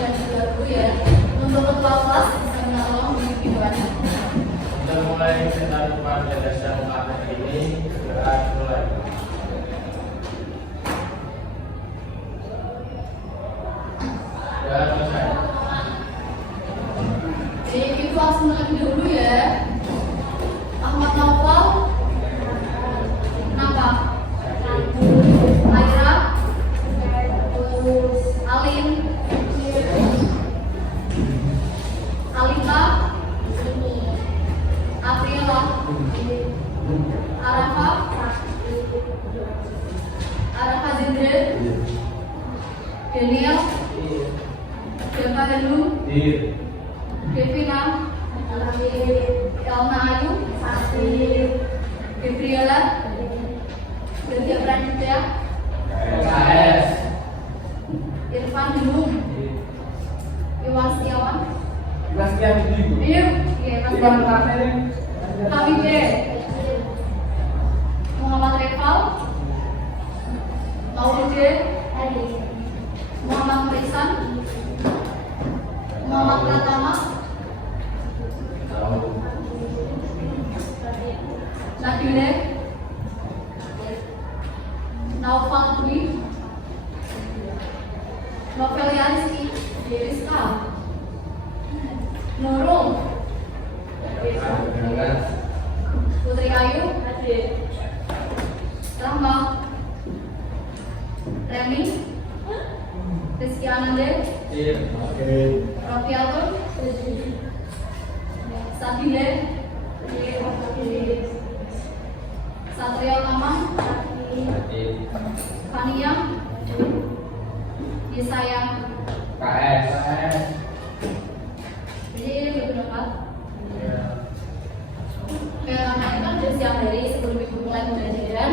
menjadi dulu ya. Untuk ketua kelas bisa minta tolong di videonya. Kita mulai senar pada dasar materi ini segera mulai. Jadi kita langsung lagi dulu ya. Ahmad Naufal, Napa, Aira, Alim, Alika, Afrila, Arafa Zindre, Daniel, Deva Helu, Devina, Elna Ayu, Gabriela, Lydia Pranita, Irfan Dunung, Iwan Setiawan, Hamide, Muhammad Reval, Maulide, Muhammad Prisan, Muhammad Pratama, Nabile, Naufal Dwi, Novelia Rizky, Rizka, Nurul, Putri Ayu, Rahma, Remi, Rizky Anande, Rofiatun, Sabile, Satria Utama, Fania, Yesaya. Jadi ini beberapa. Karena ini kan udah siang dari sebelum ibu mulai pembelajaran,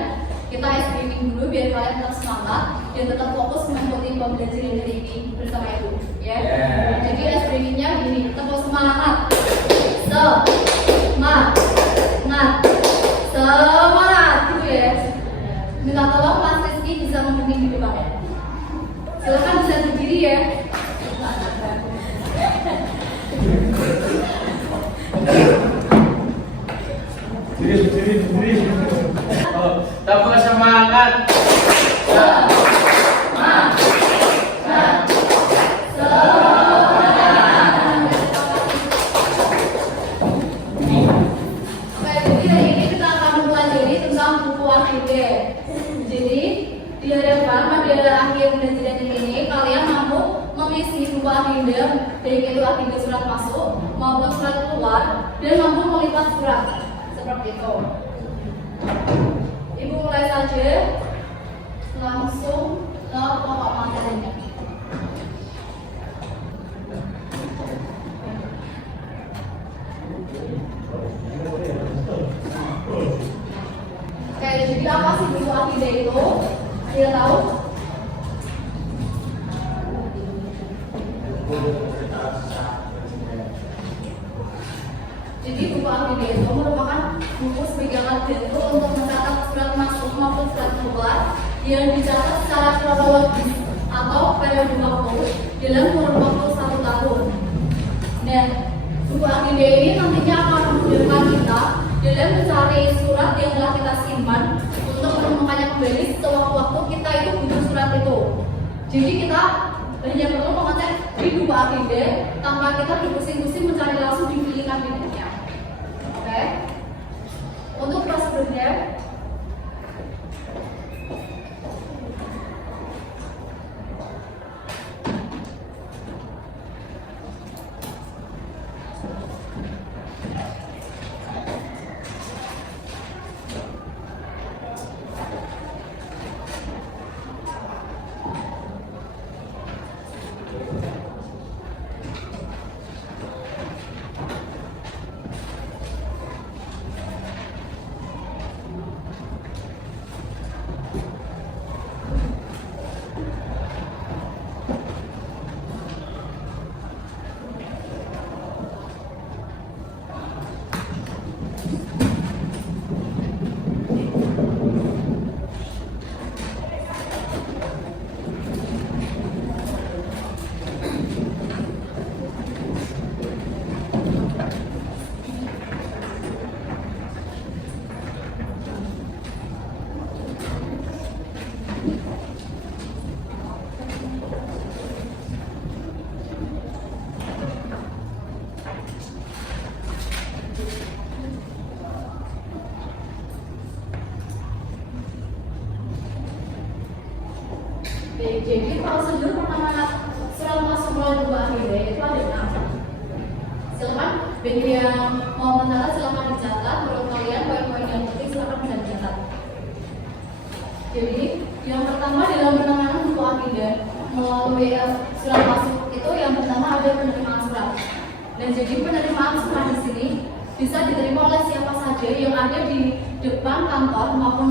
kita ice briefing dulu biar kalian tetap semangat dan tetap fokus mengikuti pembelajaran hari ini bersama ibu. Ya. Jadi ice briefingnya begini, tetap semangat. Semangat gitu ya. Minta tolong Mas Rizky bisa membimbing di depan ya. Silakan bisa berdiri ya. Tambah semangat. Di hadapan pada akhir pembelajaran ini kalian mampu mengisi buku agenda, baik itu agenda surat masuk maupun surat keluar, dan mampu melipat surat seperti itu. Ibu mulai saja langsung ke pokok materinya. Oke, jadi apa sih buku agenda itu? Dia tahu? Jadi buku agenda itu merupakan buku sebagai alat bantu untuk mencatat surat masuk maupun surat keluar yang dicatat secara kronologis atau periode waktu dalam kurun waktu 1 tahun. Dan buku agenda ini nantinya akan memudahkan kita dalam mencari surat yang telah kita simpan untuk menemukannya kembali sewaktu-waktu kita itu butuh surat itu. Jadi kita hanya perlu mengetik di buku agenda tanpa kita berpusing-pusing mencari langsung di pilih kabinetnya. Oke? Untuk prosedurnya, agenda itu ada 6. Silakan bagi yang mau mencatat silakan dicatat. Menurut kalian poin-poin yang penting silakan bisa dicatat. Jadi yang pertama dalam penanganan buku agenda melalui surat masuk itu yang pertama ada penerimaan surat. Dan jadi penerimaan surat di sini bisa diterima oleh siapa saja yang ada di depan kantor maupun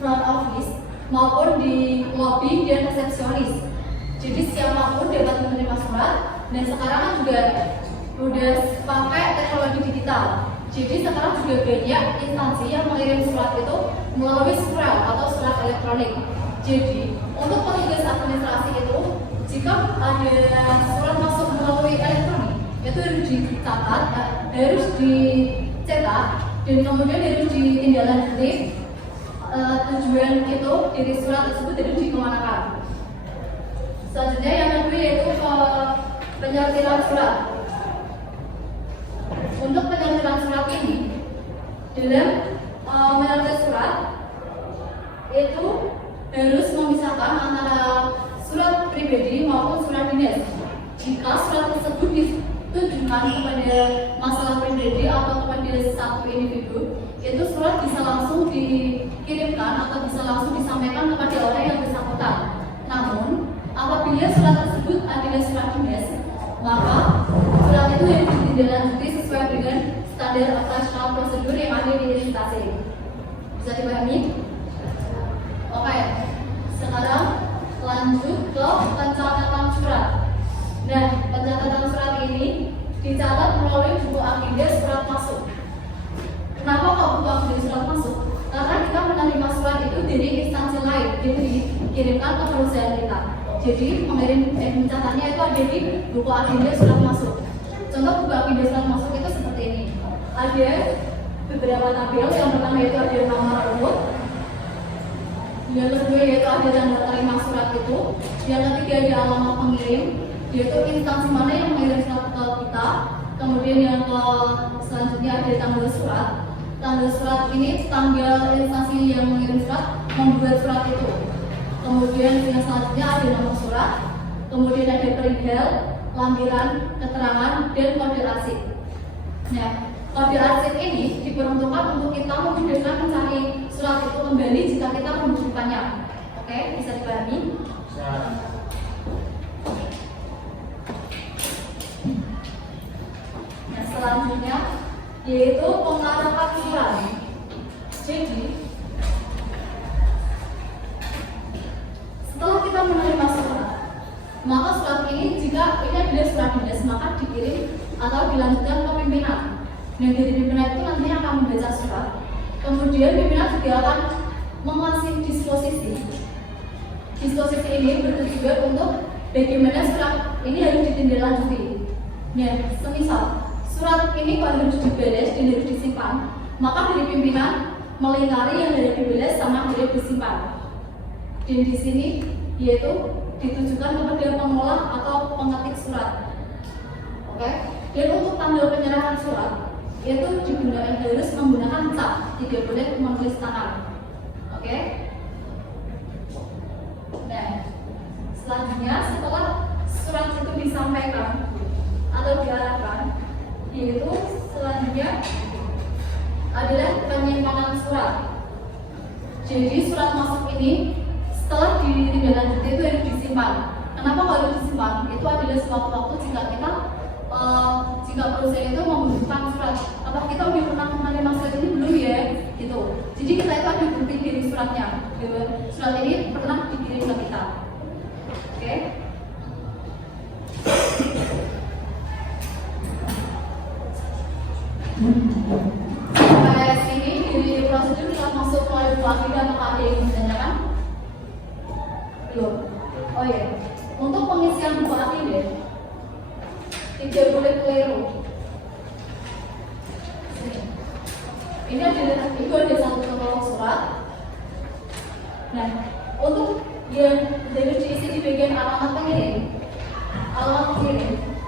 front office maupun di lobby dan resepsionis. Jadi siapapun dapat menerima surat. Dan sekarang kan juga udah pakai teknologi digital. Jadi sekarang juga banyak instansi yang mengirim surat itu melalui surel atau surat elektronik. Jadi untuk petugas administrasi itu jika ada surat masuk melalui elektronik itu harus dicatat, harus dicetak dan kemudian harus ditindaklanjuti tujuan itu dari surat tersebut harus dikemanakan. Selanjutnya yang kedua yaitu penyortiran surat. Untuk penyortiran surat ini dalam menyortir surat itu harus memisahkan antara surat pribadi maupun surat dinas. Jika surat tersebut ditujukan kepada masalah pribadi atau kepada satu individu, itu surat bisa langsung dikirimkan atau bisa langsung disampaikan kepada orang yang bersangkutan. Namun, apabila surat tersebut adalah surat dinas, maka surat itu harus ditindaklanjuti sesuai dengan standar operasional prosedur yang ada di instansi. Bisa dipahami? Oke, sekarang lanjut ke pencatatan surat. Nah, pencatatan surat ini dicatat melalui buku agenda surat masuk. Kenapa kok buku agenda surat masuk? Karena kita menerima surat itu dari instansi lain, jadi dikirimkan ke perusahaan kita. Jadi mencatatnya itu ada di buku agenda surat masuk. Contoh buku agenda surat masuk itu seperti ini. Ada beberapa tabel. Yang pertama itu ada nomor urut. Yang kedua yaitu ada tanda terima surat itu. Yang ketiga ada alamat pengirim, yaitu instansi mana yang mengirim surat ke kita. Kemudian yang selanjutnya ada tanggal surat. Tanggal surat ini tanggal instansi yang mengirim surat membuat surat itu. Kemudian yang selanjutnya ada nomor surat. Kemudian ada perihal, lampiran, keterangan, dan kode arsip. Nah, kode arsip ini diperuntukkan untuk kita memudahkan mencari surat itu kembali jika kita membutuhkannya. Oke, bisa dipahami? Nah, selanjutnya yaitu pengarahkan surat. Jadi setelah kita menerima surat, maka surat ini jika ini adalah surat dinas maka dikirim atau dilanjutkan ke pimpinan. Dan dari pimpinan itu nantinya akan membaca surat. Kemudian pimpinan juga akan mengasih disposisi. Disposisi ini bertujuan untuk bagaimana surat ini harus ditindaklanjuti. Nah, semisal surat ini kalau harus dibalas dan harus disimpan, maka dari pimpinan melingkari yang dari dibalas sama dari disimpan. Dan di sini yaitu ditujukan kepada pengolah atau pengetik surat. Oke. Dan untuk tanggal penyerahan surat itu digunakan harus menggunakan cap, tidak boleh menulis tangan. Oke. Nah, selanjutnya setelah surat itu disampaikan atau diarahkan, yaitu selanjutnya adalah penyimpanan surat. Jadi surat masuk ini setelah ditindaklanjuti itu harus disimpan. Kenapa harus disimpan? Itu adalah suatu waktu jika perusahaan itu membutuhkan surat. Apa kita udah pernah menerima surat ini belum ya? Gitu. Jadi kita itu ada bukti dari suratnya. Surat ini pernah dikirim ke kita. Oke? Sampai sini di prosedur surat masuk melalui buku agenda, apakah ada yang ditanyakan? Belum. Oh iya. Untuk pengisian buku agenda tidak boleh keliru. Ini ada satu contoh surat. Nah, untuk yang harus diisi di bagian alamat pengirim,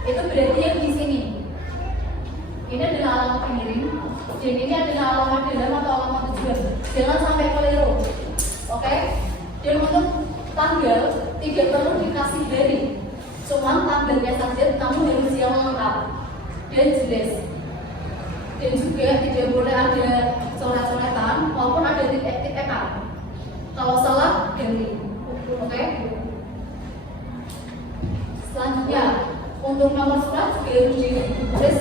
itu berarti yang di sini. Ini adalah alamat pengirim, dan ini adalah alamat dalam atau alamat tujuan. Jangan sampai keliru. Oke? Dan untuk tanggal tidak perlu dikasih dari. Cuman tanggalnya saja kamu harus yang lengkap dan jelas. Dan juga tidak boleh ada coret-coretan maupun ada titik-tiketan. Kalau salah ganti. Oke? Selanjutnya, untuk nomor surat juga harus ditulis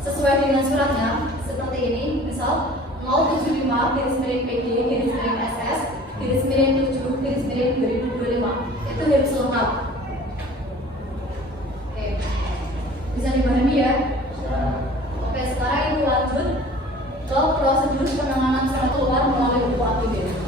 sesuai dengan suratnya seperti ini. Misal 075-SS-SS-7-2025 itu harus lengkap. Oke, bisa dipahami ya? Oke, sekarang ini lanjut ke prosedur penanganan surat keluar melalui buku APD.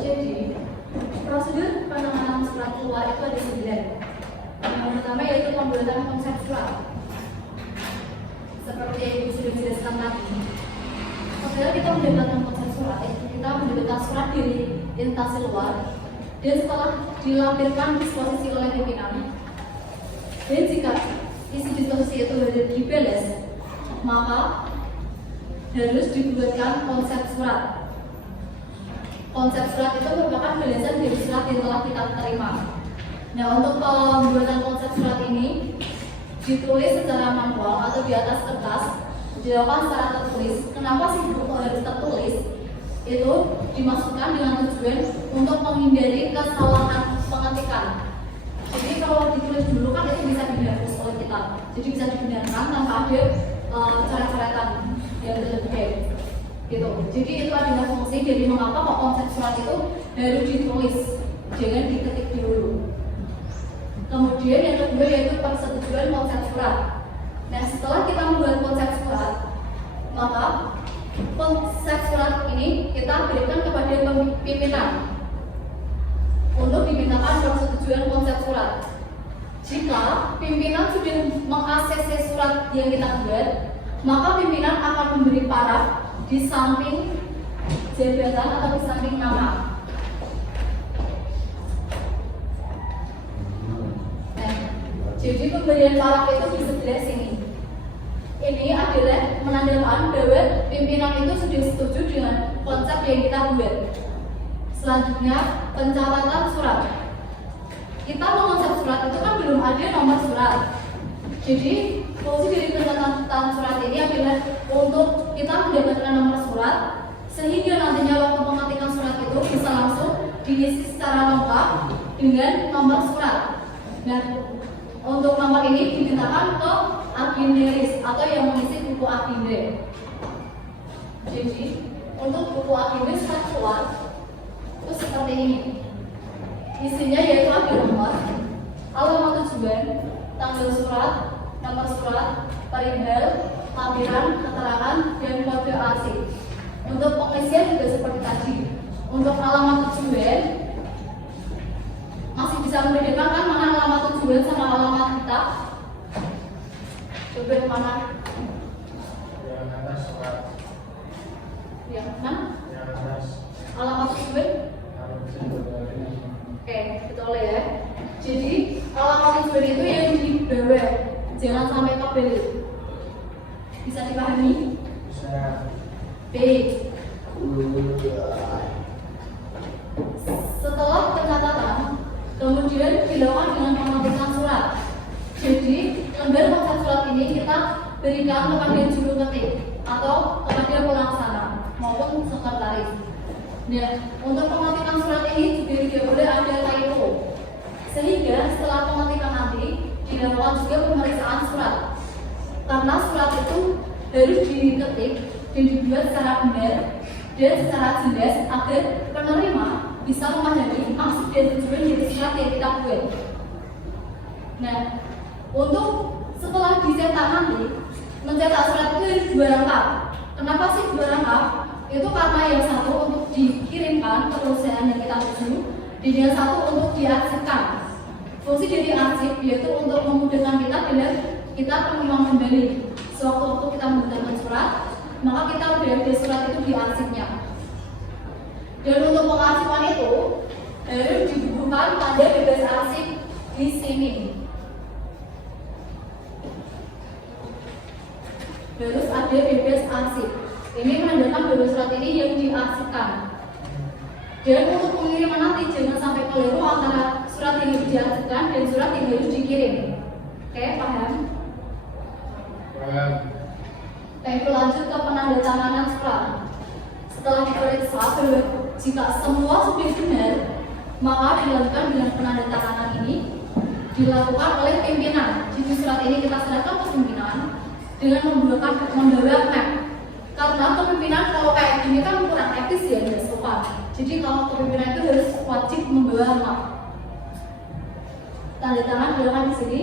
Jadi, prosedur penanganan surat keluar itu ada 9. Yang pertama yaitu pembuatan konsep surat. Seperti yang Ibu sudah jelaskan tadi. Setelah kita mendapatkan konsep surat, kita mendapatkan surat dari instansi luar, dan setelah dilampirkan disposisi oleh pimpinan, dan jika isi disposisi itu sudah dibeles, maka harus dibuatkan konsep surat. Konsep surat itu merupakan balasan dari surat yang telah kita terima. Nah, untuk pembuatan konsep surat ini ditulis secara manual atau di atas kertas, dilakukan secara tertulis. Kenapa sih buku harus tertulis? Itu dimasukkan dengan tujuan untuk menghindari kesalahan pengetikan. Jadi kalau ditulis dulu kan itu bisa dihapus oleh kita. Jadi bisa dibenarkan tanpa ada coret-coretan yang berlebihan. Gitu. Jadi itu adalah fungsi dari mengapa kok konsep surat itu harus ditulis, jangan diketik dulu. Kemudian yang kedua yaitu persetujuan konsep surat. Nah, setelah kita membuat konsep surat, maka konsep surat ini kita berikan kepada pimpinan untuk dimintakan persetujuan konsep surat. Jika pimpinan sudah meng-ACC surat yang kita buat, maka pimpinan akan memberi paraf di samping jabatan atau di samping nama. Nah, jadi pemberian paraf itu di sebelah sini. Ini adalah menandakan bahwa pimpinan itu sudah setuju dengan konsep yang kita buat. Selanjutnya, pencatatan surat. Kita mengonsep surat itu kan belum ada nomor surat. Jadi fungsi dari pencatatan surat ini adalah untuk kita mendapatkan nomor surat, sehingga nantinya waktu pengetikan surat itu bisa langsung diisi secara lengkap dengan nomor surat. Dan untuk nomor ini dimintakan ke agenderis atau yang mengisi buku agende. Jadi untuk buku agende surat keluar itu seperti ini. Isinya yaitu ada nomor, alamat tujuan, tanggal surat, nomor surat, perihal, lampiran, keterangan, dan kode arsip. Untuk pengisian juga seperti tadi. Untuk alamat tujuan masih bisa membedakan kan mana alamat tujuan sama alamat kita? Coba mana? Yang atas surat. Yang mana? Yang atas. Alamat tujuan? Oke, betul ya. Jadi alamat tujuan itu yang di bawah, jangan sampai kebalik. Bisa dipahami? Bisa. B. Setelah pencatatan, kemudian dilakukan dengan penghapusan surat. Jadi lembar pencatatan surat ini kita berikan kepada juru ketik atau kepada pelaksana maupun sekretaris. Nah, untuk pengetikan surat ini juga tidak boleh ada typo. Sehingga setelah pengetikan nanti dilakukan juga pemeriksaan surat. Karena surat itu harus diketik dan dibuat secara benar dan secara jelas agar penerima bisa memahami maksud dan tujuan dari surat yang kita buat. Nah, untuk setelah dicetak nanti, mencetak surat itu ada 2 langkah. Kenapa sih 2 langkah? Itu karena yang satu untuk dikirimkan ke perusahaan yang kita tuju, dan yang satu untuk diarsipkan. Fungsi dari arsip yaitu untuk memudahkan kita bila kita pengulang kembali. Sewaktu-waktu kita menggunakan surat, maka kita udah ada surat itu di arsipnya. Dan untuk pengarsipan itu harus dibubuhkan pada bebas arsip di sini. Harus ada bebas arsip. Ini menandakan bahwa surat ini yang diarsipkan. Dan untuk pengiriman nanti jangan sampai keliru antara surat yang diarsipkan dan surat yang harus dikirim. Oke, paham? Paham. Baik, lanjut ke penandatanganan surat. Setelah diperiksa bahwa jika semua sudah benar, maka dilakukan dengan penandatanganan ini dilakukan oleh pimpinan. Jadi surat ini kita serahkan ke pimpinan dengan membawa map. Karena kepemimpinan kalau kayak gini kan kurang etis ya, nggak sopan. Jadi kalau kepemimpinan itu harus wajib membawa map. Tanda tangan dilakukan di sini,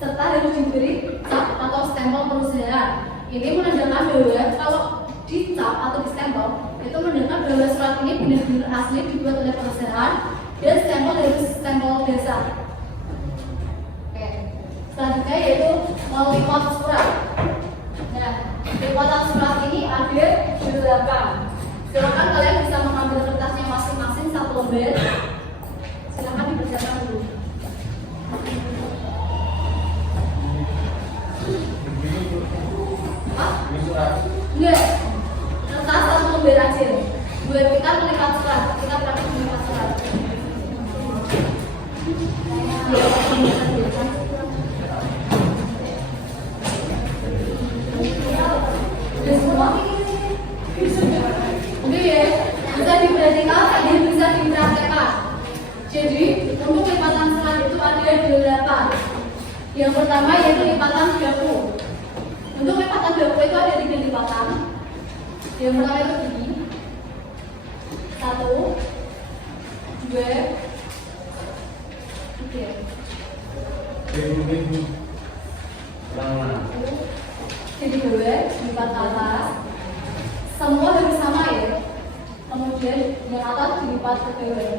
serta harus diberi cap atau stempel perusahaan. Ini menandakan bahwa kalau dicap atau distempel itu menandakan bahwa surat ini benar-benar asli dibuat oleh perusahaan dan stempel dari stempel dasar. Oke. Selanjutnya yaitu melipat surat. Nah, lipatan surat ini ada 8. Silakan kalian bisa mengambil kertasnya masing-masing 1 lembar. Silakan dikerjakan dulu. Ini surat. Enggak, kertas 1 lembar aja. Buat kita melipat surat, kita praktik melipat surat. Udah semua? Udah ya, bisa diperhatikan dan bisa dipraktekkan. Jadi, untuk lipatan surat itu ada 8. Yang pertama yaitu lipatan daku. Untuk lipatan daku itu ada 3 lipatan. Yang pertama itu begini. 1, 2, 3. Minggu. Lama. Jadi bawah, lipat atas. Semua harus sama ya. Kemudian yang atas dilipat ke bawah.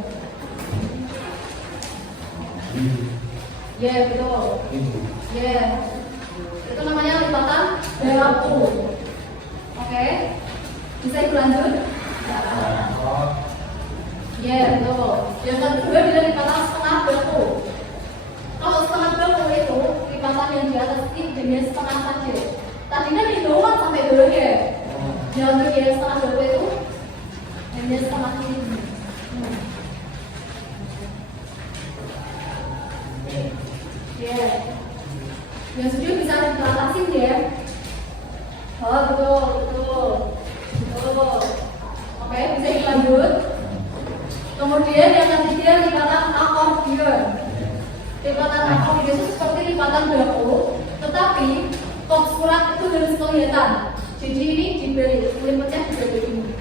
Ya, betul. Ya. Itu namanya lipatan daku. Oke. Bisa dilanjut? Ya, betul. Yang kedua adalah lipatan setengah daku. Kalau setengah daku itu lipatan yang di atas ini hanya setengah saja. Tadinya di bawah sampai bawah ya. Yang untuk yang setengah daku itu hanya setengah ini. Ya. Yang sudah bisa dibatasi ya. Oh, betul. Oke, bisa dilanjut. Kemudian yang ketiga lipatan akordion. Lipatan akordion itu seperti lipatan daku, tetapi kop surat itu harus kelihatan. Jadi ini dibalik, limitnya juga begini.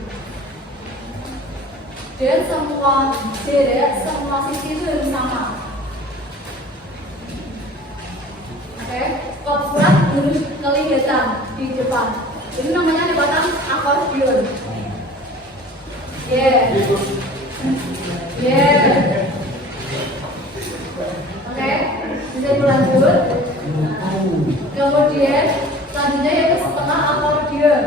dan semua deret, semua sisi itu harus sama. Oke, kop surat harus kelihatan di depan. Itu namanya lipatan akordion. Yeah. Oke, bisa dilanjut. Kemudian selanjutnya yaitu setengah akordion.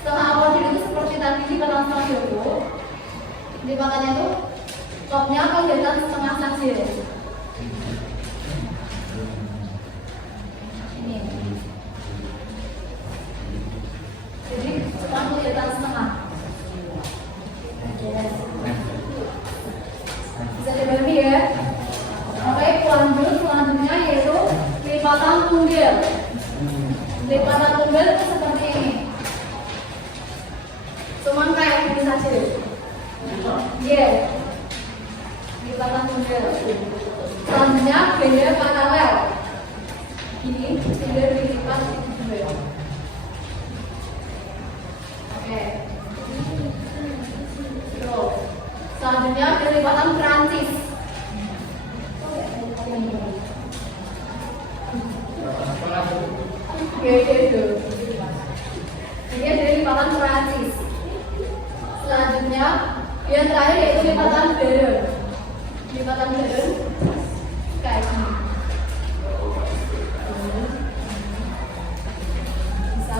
Setengah akordion itu seperti tadi lipatan setengah dulu. Lipatannya itu topnya kelihatan setengah saja. Ini. Jadi setengah kelihatan setengah. Bisa dibagi ya. Oke, lanjut selanjutnya yaitu lipatan tunggal. Lipatan tunggal itu seperti ini. Cuman kayak gini saja. Lipatan tunggal. Selanjutnya beda paralel. Ini beda dilipat tunggal. Oke. Selanjutnya dari lipatan Prancis. Ini dari lipatan Prancis. Selanjutnya yang terakhir yaitu lipatan Beren. Lipatan Beren kayak gini. Bisa?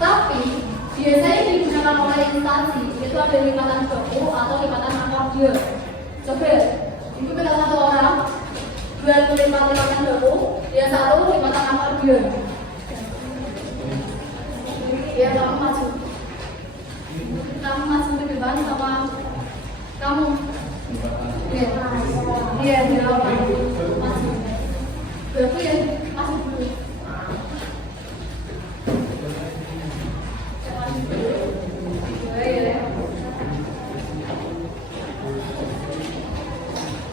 Tapi biasanya digunakan oleh instansi itu ada lipatan baku atau lipatan akordion. Coba ibu kita satu orang buat melipat lipatan baku, yang satu lipatan akordion. Ya kamu maju ke depan sama kamu. Iya di awal maju. Berarti ya masuk dulu.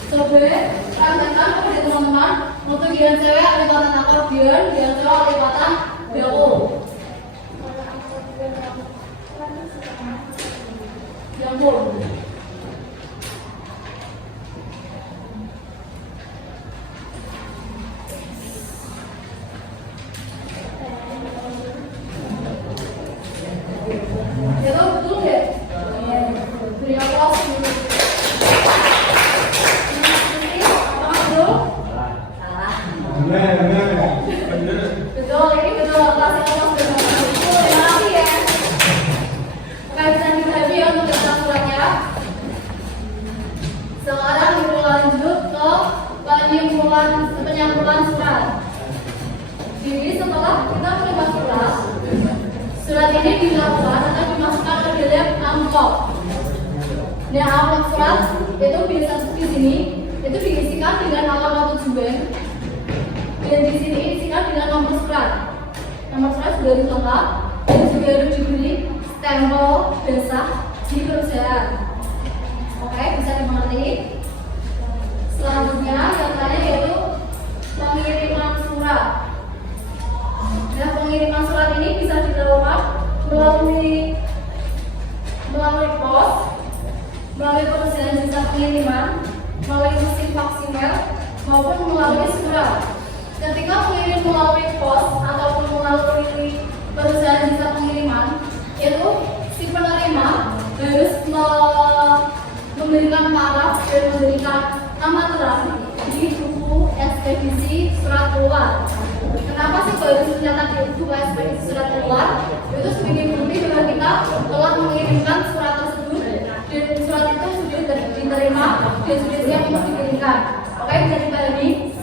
Coba rasakan kepada teman-teman untuk yang cewek lipatan akordion, yang cowok lipatan baku. Yang full. Itu betul nggak? Beri aplaus dulu. Betul, ini betul. Kasih aplaus betul. Terima kasih ya. Oke, bisa dibagi ya untuk daftar suratnya. Sekarang kita lanjut ke penyambulan surat. Jadi setelah kita menerima surat ini dilakukan atau dimasukkan ke dalam amplop. Nah, amplop surat itu biasa di sini itu diisikan dengan alamat tujuan. Dan di sini isikan dengan nomor surat. Nomor surat sudah dilengkap dan juga harus diberi stempel basah di perusahaan. Oke, bisa dimengerti. Selanjutnya yang terakhir yaitu pengiriman surat. Nah, pengiriman surat ini bisa dilakukan melalui pos, melalui perusahaan jasa pengiriman, melalui mesin faksimal maupun melalui surat. Ketika mengirim melalui pos ataupun melalui perusahaan jasa pengiriman, itu si penerima harus memberikan paraf dan memberikan nama terang di buku ekspedisi surat keluar. Kenapa sih harus ternyata di buku ekspedisi surat keluar? Itu sebagai bukti bahwa kita telah mengirimkan surat tersebut dan surat itu sudah diterima dan sudah siap untuk dikirimkan. Oke, bisa dipahami?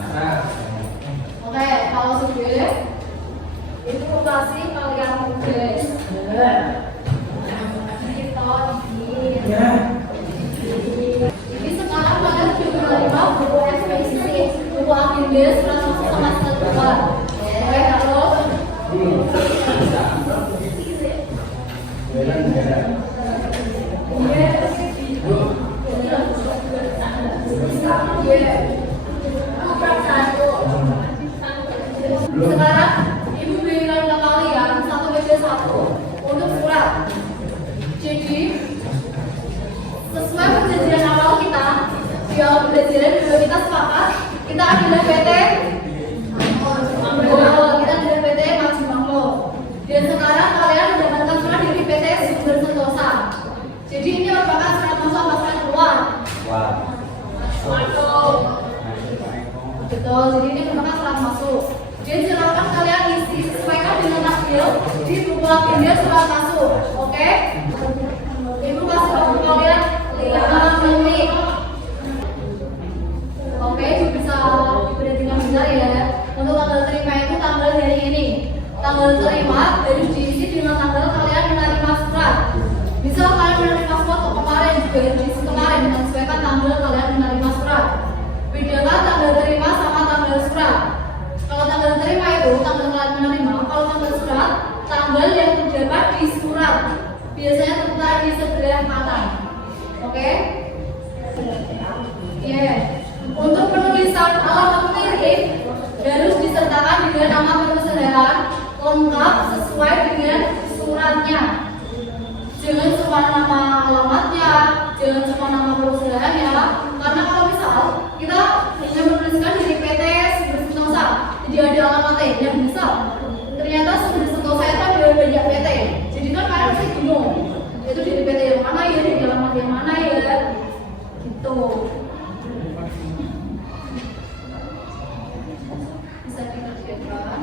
Oke, kalau sudah itu lokasi kalian tulis. Jadi sekarang kalian sudah menerima buku ekspedisi, buku agenda surat masuk sama surat keluar. Oke, kalau sekarang ibu berikan ke kalian satu meja satu. Di awal pembelajaran juga kita sepakat kita adalah PT kita adalah PT Maji Manglo. Dan sekarang kalian mendapatkan surat dari PT Sumber Sentosa. Jadi ini merupakan surat masuk atau surat keluar? Masuk. Betul, jadi ini merupakan surat masuk. Jadi silakan kalian isi sesuaikan dengan tampil di buku agenda surat masuk. Oke? Ibu kasih waktu kalian 5 menit. Oke, bisa diperhatikan benar ya. Untuk tanggal terima itu tanggal hari ini. Tanggal terima dari diisi dengan tanggal kalian menerima surat. Misal kalian menerima foto kemarin juga diisi kemarin dengan sesuaikan tanggal kalian menerima surat. Bedakan tanggal terima sama tanggal surat. Kalau tanggal terima itu tanggal kalian menerima, kalau tanggal surat tanggal yang terdapat di surat. Biasanya terletak di sebelah kanan. Oke? Yeah. Untuk penulisan alamat pengirim harus disertakan dengan nama perusahaan lengkap sesuai dengan suratnya. Jangan cuma nama alamatnya, jangan cuma nama perusahaannya. Karena kalau misal kita hanya menuliskan dari PT Sumber Sentosa, jadi ada alamatnya. Yang misal ternyata Sumber Sentosa itu ada banyak PT. Jadi kan kalian pasti bingung. Itu dari PT yang mana ya, dari alamat yang mana ya, gitu. Bisa dikerjakan.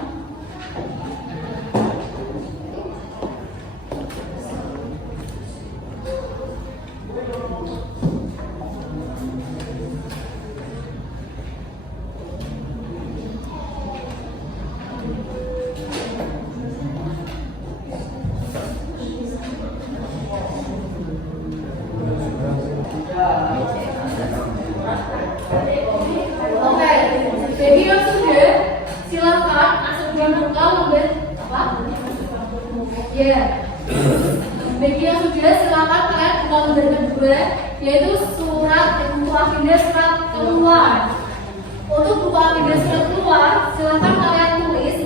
Oke, jadi yang sudah silakan sebelum buka lembar apa? Ya, bagi yang sudah silakan kalian buka lembar kedua, yaitu surat buku agenda surat keluar. Untuk buku agenda surat keluar, silakan kalian tulis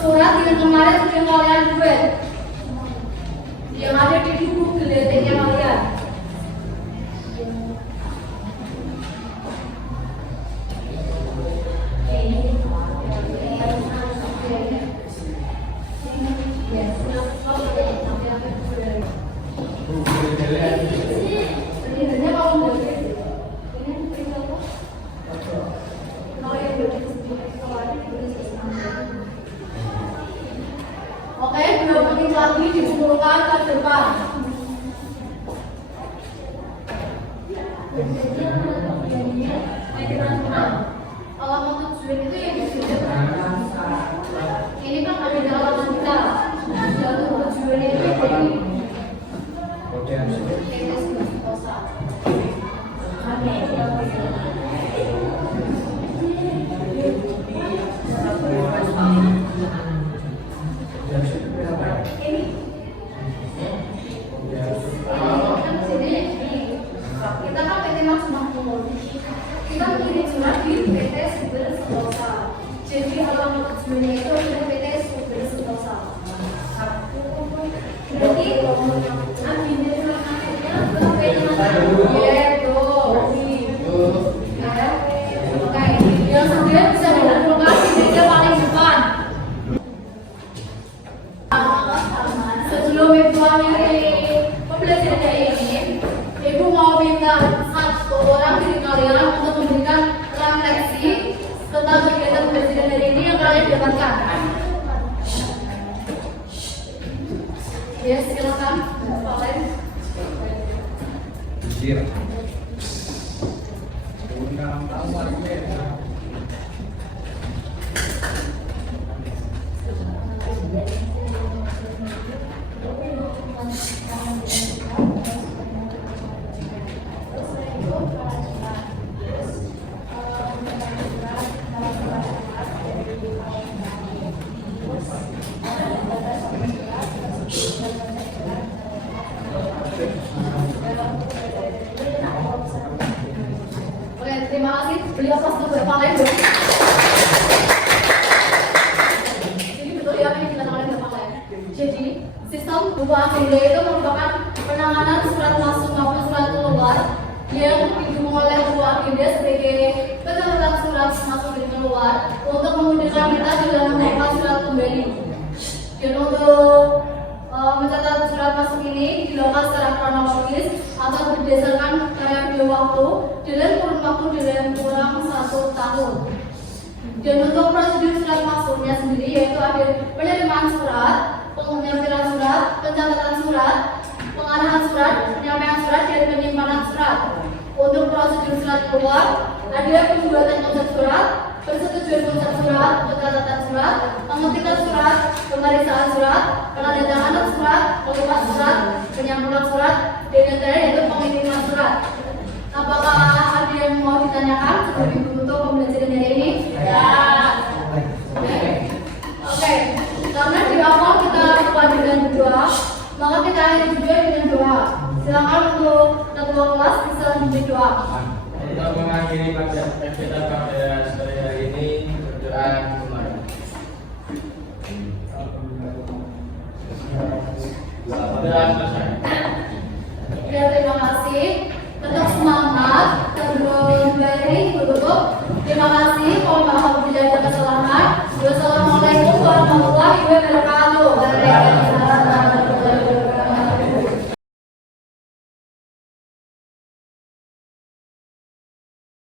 surat yang kemarin sudah kalian buat, yang ada di buku gelatiknya kalian. Oke, 2 menit lagi dikumpulkan ke depan. Alamat tujuan itu yang disebut. Ini kan ada alamat kita. Jalur tujuan itu jadi PT Sumber Sentosa. Kita kan PT Maji Manglo. Kita kirim surat di PT Sumber Sentosa. Jadi alamat tujuannya itu adalah PT Sumber Sentosa. Berarti agendanya adalah PT Maji Manglo. Oke, yang sudah bisa dikumpulkan di meja paling depan. Sebelum Ibu akhiri pembelajaran hari ini, Ibu mau minta 1 orang dari kalian untuk memberikan refleksi tentang kegiatan pembelajaran hari ini yang kalian dapatkan. Ya, silakan Pak Len. Oke, terima kasih. Beliau pas untuk Bapak Len dong. Jadi betul ya apa yang dikatakan oleh Bapak Len. Jadi sistem buku agenda itu merupakan penanganan surat masuk maupun surat keluar yang didukung oleh buku agenda surat masuk dan keluar untuk memudahkan kita dalam mendapat surat kembali. Dan untuk mencatat surat masuk ini dilakukan secara kronologis atau berdasarkan periode waktu dalam kurun waktu dalam kurang 1 tahun. Dan untuk prosedur surat masuknya sendiri yaitu ada penerimaan surat, penyampaian surat, pencatatan surat, pengarahan surat, penyampaian surat, dan penyimpanan surat. Untuk prosedur surat keluar ada pembuatan konsep surat, persetujuan konsep surat, pencatatan surat, pengetikan surat, pemeriksaan surat, penandatanganan surat, pelepas surat, penyambulan surat, dan yang terakhir yaitu pengiriman surat. Apakah ada yang mau ditanyakan sebelum ditutup pembelajaran hari ini? Ya. Oke. Karena di awal kita mulai dengan berdoa, maka kita akhiri juga dengan doa. Silakan untuk ketua kelas bisa memberi doa. Untuk mengakhiri kita pada sore hari ini berdoa kemarin. Doa selesai. Ya, terima kasih.